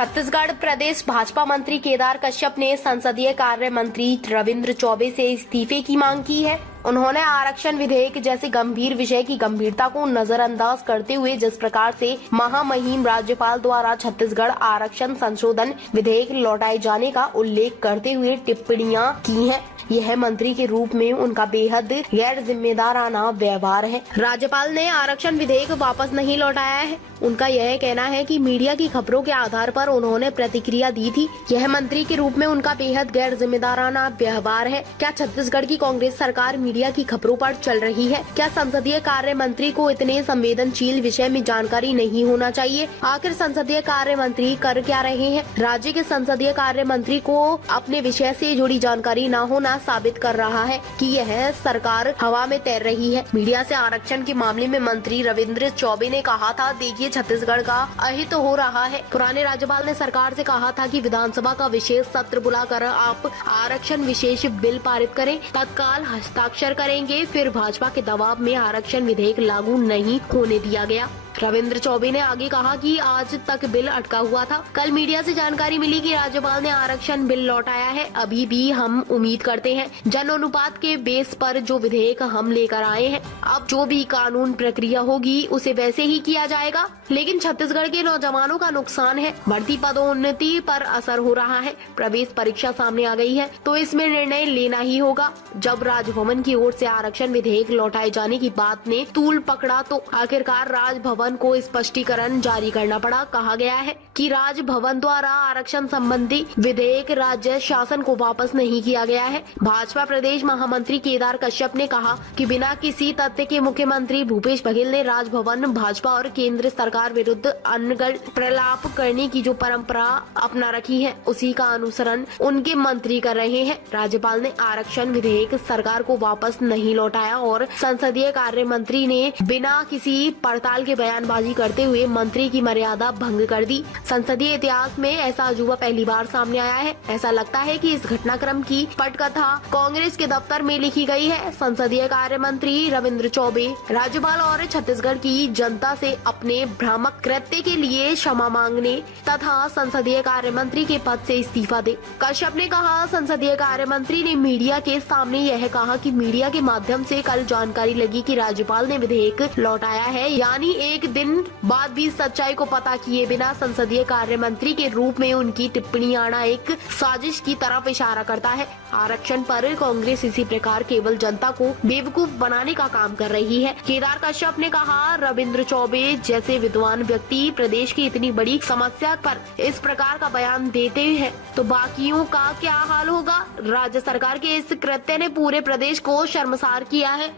छत्तीसगढ़ प्रदेश भाजपा मंत्री केदार कश्यप ने संसदीय कार्य मंत्री रविंद्र चौबे से इस्तीफे की मांग की है। उन्होंने आरक्षण विधेयक जैसे गंभीर विषय की गंभीरता को नजरअंदाज करते हुए जिस प्रकार से महामहिम राज्यपाल द्वारा छत्तीसगढ़ आरक्षण संशोधन विधेयक लौटाए जाने का उल्लेख करते हुए टिप्पणियां की हैं, यह मंत्री के रूप में उनका बेहद गैर जिम्मेदाराना व्यवहार है। राज्यपाल ने आरक्षण विधेयक वापस नहीं लौटाया है। उनका यह कहना है कि मीडिया की खबरों के आधार पर उन्होंने प्रतिक्रिया दी थी। यह मंत्री के रूप में उनका बेहद गैर जिम्मेदाराना व्यवहार है। क्या छत्तीसगढ़ की कांग्रेस सरकार मीडिया की खबरों पर चल रही है? क्या संसदीय कार्य मंत्री को इतने संवेदनशील विषय में जानकारी नहीं होना चाहिए? आखिर संसदीय कार्य मंत्री कर क्या रहे हैं? राज्य के संसदीय कार्य मंत्री को अपने विषय से जुड़ी जानकारी न होना साबित कर रहा है कि यह सरकार हवा में तैर रही है। मीडिया से आरक्षण के मामले में मंत्री रविंद्र चौबे ने कहा था, देखिए छत्तीसगढ़ का अहित हो रहा है। पुराने राज्यपाल ने सरकार से कहा था कि विधानसभा का विशेष सत्र बुलाकर आप आरक्षण विशेष बिल पारित करें, तत्काल हस्ताक्षर करेंगे। फिर भाजपा के दबाव में आरक्षण विधेयक लागू नहीं होने दिया गया। रविंद्र चौबे ने आगे कहा कि आज तक बिल अटका हुआ था। कल मीडिया से जानकारी मिली कि राज्यपाल ने आरक्षण बिल लौटाया है। अभी भी हम उम्मीद करते हैं जन अनुपात के बेस पर जो विधेयक हम लेकर आए हैं, अब जो भी कानून प्रक्रिया होगी उसे वैसे ही किया जाएगा। लेकिन छत्तीसगढ़ के नौजवानों का नुकसान है, बढ़ती पदोन्नति पर असर हो रहा है, प्रवेश परीक्षा सामने आ गई है, तो इसमें निर्णय लेना ही होगा। जब राजभवन की ओर से आरक्षण विधेयक लौटाए जाने की बात ने तूल पकड़ा तो आखिरकार राजभवन को स्पष्टीकरण जारी करना पड़ा। कहा गया है कि राजभवन द्वारा आरक्षण संबंधी विधेयक राज्य शासन को वापस नहीं किया गया है। भाजपा प्रदेश महामंत्री केदार कश्यप ने कहा कि बिना किसी तथ्य के मुख्यमंत्री भूपेश बघेल ने राजभवन, भाजपा और केंद्र सरकार विरुद्ध अनगढ़ प्रलाप करने की जो परंपरा अपना रखी है, उसी का अनुसरण उनके मंत्री कर रहे हैं। राज्यपाल ने आरक्षण विधेयक सरकार को वापस नहीं लौटाया और संसदीय कार्य मंत्री ने बिना किसी पड़ताल के बयानबाजी करते हुए मंत्री की मर्यादा भंग कर दी। संसदीय इतिहास में ऐसा अजूबा पहली बार सामने आया है। ऐसा लगता है कि इस घटनाक्रम की पटकथा कांग्रेस के दफ्तर में लिखी गई है। संसदीय कार्य मंत्री रविंद्र चौबे राज्यपाल और छत्तीसगढ़ की जनता से अपने भ्रामक कृत्य के लिए क्षमा मांगने तथा संसदीय कार्य मंत्री के पद से इस्तीफा दे। कश्यप ने कहा, संसदीय कार्य मंत्री ने मीडिया के सामने यह कहा कि मीडिया के माध्यम से कल जानकारी लगी कि राज्यपाल ने विधेयक लौटाया है, यानी एक दिन बाद भी सच्चाई को पता किए बिना संसदीय कार्य मंत्री के रूप में उनकी टिप्पणी आना एक साजिश की तरफ इशारा करता है। आरक्षण पर कांग्रेस इसी प्रकार केवल जनता को बेवकूफ बनाने का काम कर रही है। केदार कश्यप ने कहा, रविंद्र चौबे जैसे विद्वान व्यक्ति प्रदेश की इतनी बड़ी समस्या पर इस प्रकार का बयान देते हैं तो बाकियों का क्या हाल होगा। राज्य सरकार के इस कृत्य ने पूरे प्रदेश को शर्मसार किया है।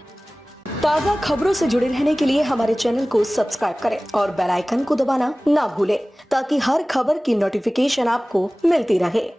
ताज़ा खबरों से जुड़े रहने के लिए हमारे चैनल को सब्सक्राइब करें और बेल आइकन को दबाना ना भूलें ताकि हर खबर की नोटिफिकेशन आपको मिलती रहे।